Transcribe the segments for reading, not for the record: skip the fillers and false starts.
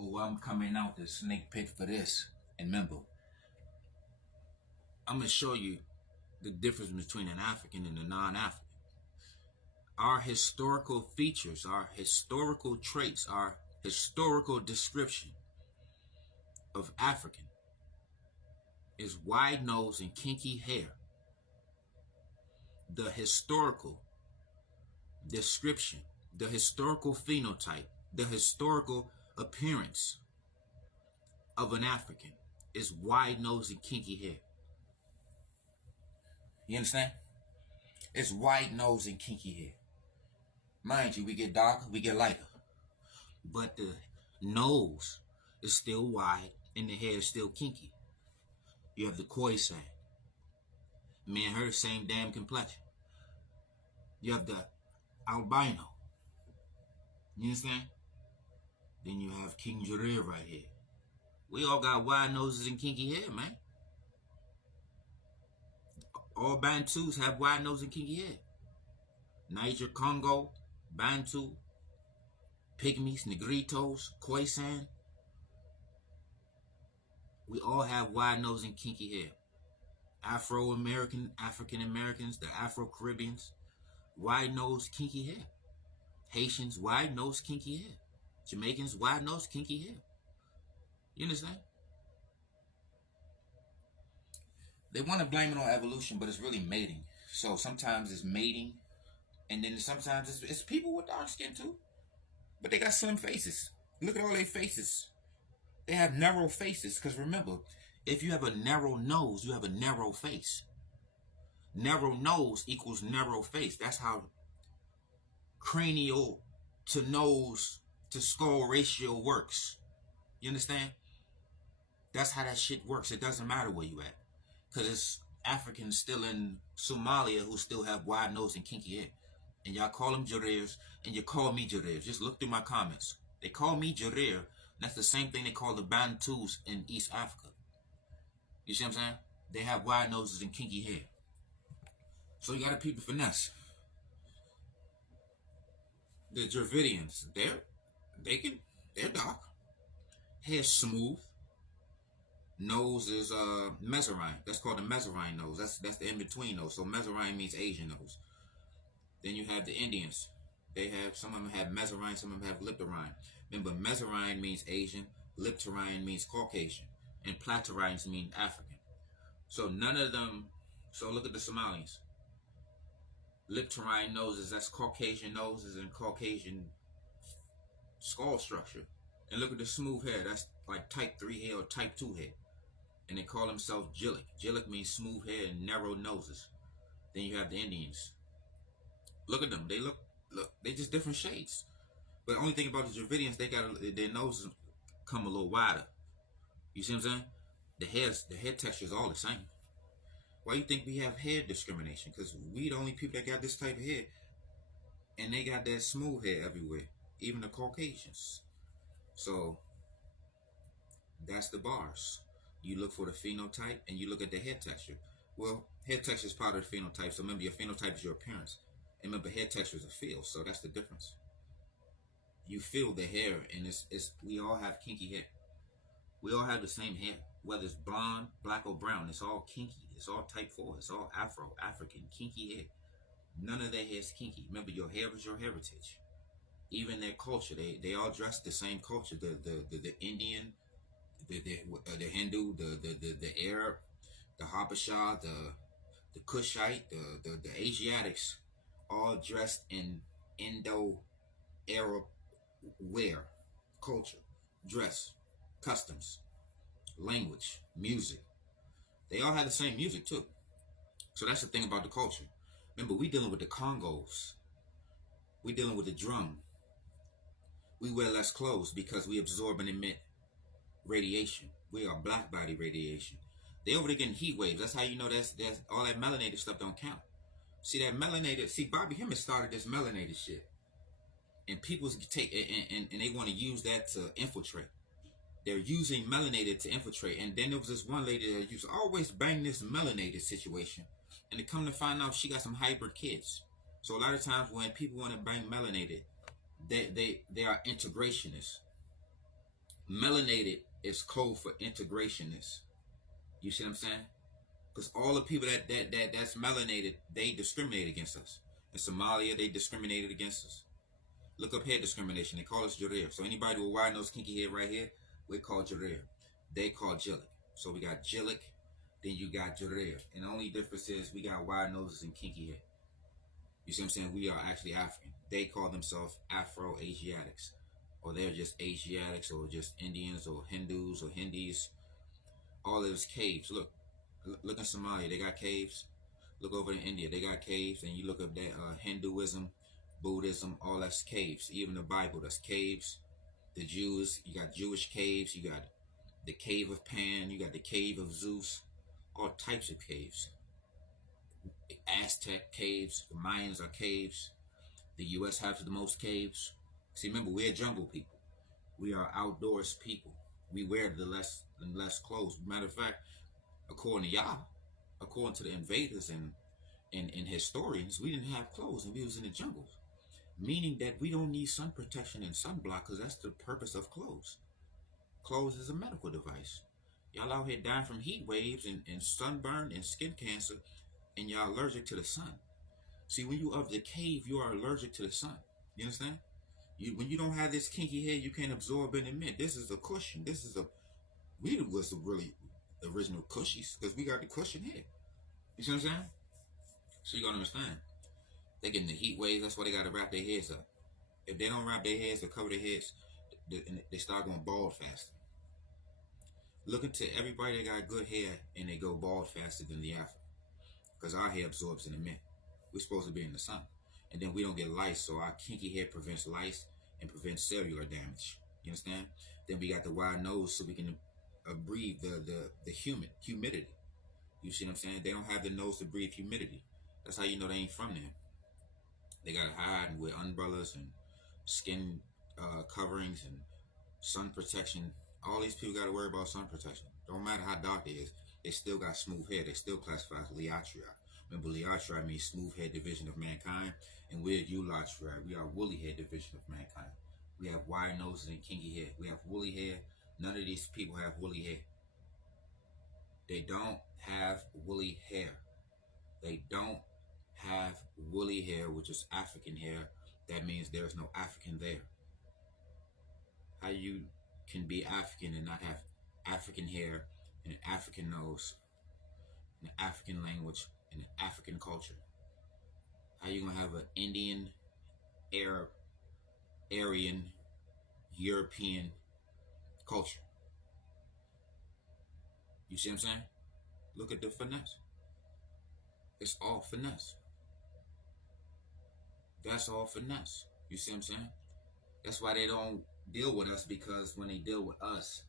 Oh, I'm coming out the sneak peek for this. And remember, I'm going to show you the difference between an African and a non-African. Our historical features, our historical traits, our historical description of African is wide nose and kinky hair. The historical description, the historical phenotype, the historical appearance of an African is wide nose and kinky hair. You understand? It's white nose and kinky hair. Mind you, we get darker, we get lighter. But the nose is still wide and the hair is still kinky. You have the Khoisan. Me and her, same damn complexion. You have the albino. You understand? Then you have King Jarir right here. We all got wide noses and kinky hair, man. All Bantus have wide nose and kinky hair. Niger, Congo, Bantu, Pygmies, Negritos, Khoisan. We all have wide nose and kinky hair. Afro-American, African-Americans, the Afro-Caribbeans, wide nose, kinky hair. Haitians, wide nose, kinky hair. Jamaicans, wide nose, kinky hair. You understand? They want to blame it on evolution, but it's really mating. So sometimes it's mating, and then sometimes it's people with dark skin too. But they got slim faces. Look at all their faces. They have narrow faces, because remember, if you have a narrow nose, you have a narrow face. Narrow nose equals narrow face. That's how cranial to nose to skull ratio works. You understand? That's how that shit works. It doesn't matter where you at. Because it's Africans still in Somalia who still have wide nose and kinky hair. And y'all call them Jarirs, and you call me Jarir. Just look through my comments. They call me Jarir. That's the same thing they call the Bantus in East Africa. You see what I'm saying? They have wide noses and kinky hair. So you gotta peep the finesse. The Dravidians, they're dark. Hair smooth. Nose is Mezzarine. That's called the Mezzarine nose. That's the in-between nose. So Mezzarine means Asian nose. Then you have the Indians. Some of them have Mezzarine, some of them have Lipterine. Remember, Mezzarine means Asian, Lipterine means Caucasian, and Platerines mean African. So none of them. So look at the Somalians. Lipterine noses, that's Caucasian noses and Caucasian skull structure. And look at the smooth hair. That's like type 3 hair or type 2 hair. And they call themselves Jillik. Jillik means smooth hair and narrow noses. Then you have the Indians. Look at them. They just different shades. But the only thing about the Dravidians, their noses come a little wider. You see what I'm saying? The hair texture is all the same. Why do you think we have hair discrimination? Because we the only people that got this type of hair. And they got that smooth hair everywhere. Even the Caucasians. So that's the bars. You look for the phenotype and you look at the hair texture. Well, hair texture is part of the phenotype. So remember, your phenotype is your appearance. And remember, hair texture is a feel. So that's the difference. You feel the hair, and it's we all have kinky hair. We all have the same hair. Whether it's blonde, black, or brown, it's all kinky. It's all type 4. It's all Afro, African, kinky hair. None of their hair is kinky. Remember, your hair is your heritage. Even their culture, they all dress the same culture. The Indian, the Hindu, the Arab, the Habasha, the Kushite, the Asiatics, all dressed in Indo-Arab wear, culture, dress, customs, language, music. They all have the same music too. So that's the thing about the culture. Remember, we dealing with the Congos. We dealing with the drum. We wear less clothes because we absorb and emit radiation. We are black body radiation. They over there getting heat waves. That's how you know that's all that melanated stuff don't count. See that melanated. See, Bobby Hemmett started this melanated shit, and people take and they want to use that to infiltrate. They're using melanated to infiltrate, and then there was this one lady that used to always bang this melanated situation, and to come to find out she got some hybrid kids. So a lot of times when people want to bang melanated, they are integrationists. Melanated is code for integrationists. You see what I'm saying? Because all the people that's melanated, they discriminate against us. In Somalia, they discriminated against us. Look up hair discrimination. They call us Jarir. So anybody with wide nose, kinky hair right here, we call Jarir. They call Jillik. So we got Jillik, then you got Jarir. And the only difference is we got wide noses and kinky hair. You see what I'm saying? We are actually African. They call themselves Afro-Asiatics. Or they're just Asiatics or just Indians or Hindus or Hindis. All of those caves. Look in Somalia, they got caves. Look over in India, they got caves. And you look up that Hinduism, Buddhism, all that's caves. Even the Bible, that's caves. The Jews, you got Jewish caves. You got the cave of Pan. You got the cave of Zeus. All types of caves. The Aztec caves. The Mayans are caves. The U.S. has the most caves. See, remember, we're jungle people. We are outdoors people. We wear the less and less clothes. Matter of fact, according to y'all, according to the invaders and historians, we didn't have clothes and we was in the jungles. Meaning that we don't need sun protection and sunblock because that's the purpose of clothes. Clothes is a medical device. Y'all out here dying from heat waves and sunburn and skin cancer, and y'all allergic to the sun. See, when you of the cave, you are allergic to the sun. You understand? When you don't have this kinky hair, you can't absorb and emit. This is a cushion. We was the really original cushies because we got the cushion here. You see what I'm saying? So you gotta understand. They getting the heat waves. That's why they gotta wrap their heads up. If they don't wrap their heads or cover their heads, they start going bald faster. Look into everybody that got good hair and they go bald faster than the Afro. Because our hair absorbs and emit. We're supposed to be in the sun. And then we don't get lice, so our kinky hair prevents lice and prevents cellular damage. You understand? Then we got the wide nose so we can breathe the humidity. You see what I'm saying? They don't have the nose to breathe humidity. That's how you know they ain't from there. They gotta hide with umbrellas and skin coverings and sun protection. All these people gotta worry about sun protection. Don't matter how dark it is, they still got smooth hair. They still classify as Liatria. Remember, Liatria means smooth hair division of mankind, and we're Eulatria. We are woolly hair division of mankind. We have wide noses and kinky hair. We have woolly hair. None of these people have woolly hair. They don't have woolly hair. They don't have woolly hair, which is African hair. That means there's no African there. How you can be African and not have African hair and an African nose, and an African language, and an African culture? How you gonna have an Indian, Arab, Aryan, European culture? You see what I'm saying? Look at the finesse. It's all finesse. That's all finesse. You see what I'm saying? That's why they don't deal with us, because when they deal with us,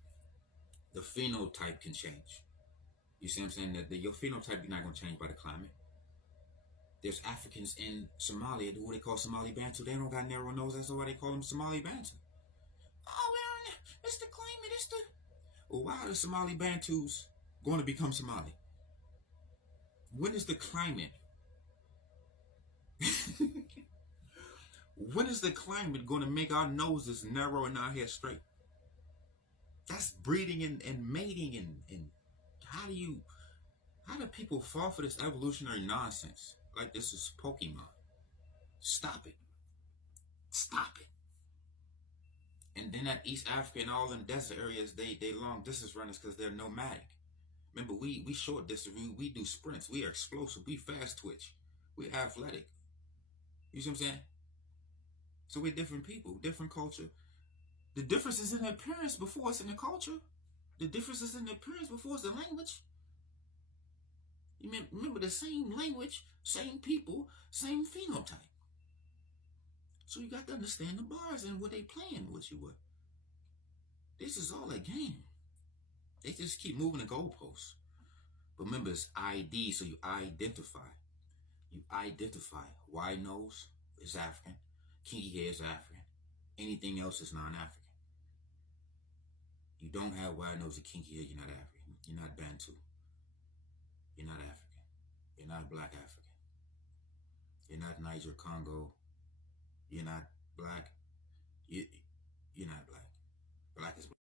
the phenotype can change. You see what I'm saying? That your phenotype is not going to change by the climate. There's Africans in Somalia, who they call Somali Bantu. They don't got narrow nose. That's why they call them Somali Bantu. Oh, well, it's the climate. It's the... Well, why are the Somali Bantus going to become Somali? When is the climate? When is the climate going to make our noses narrow and our hair straight? That's breeding and mating and how do people fall for this evolutionary nonsense? Like this is Pokemon. Stop it. Stop it. And then that East Africa and all them desert areas, they long distance runners because they're nomadic. Remember, we short distance, we do sprints. We are explosive. We fast twitch. We're athletic. You see what I'm saying? So we're different people, different culture. The difference is in the appearance before it's in the culture. The difference is in the appearance before it's the language. You remember the same language, same people, same phenotype. So you got to understand the bars and what they playing with you with. This is all a game. They just keep moving the goalposts. But remember, it's ID, so you identify. You identify. Wide nose is African. Kinky hair is African. Anything else is non-African. You don't have wide nose or kinky hair, you're not African. You're not Bantu. You're not African. You're not black African. You're not Niger, Congo. You're not black. You're not black. Black is black.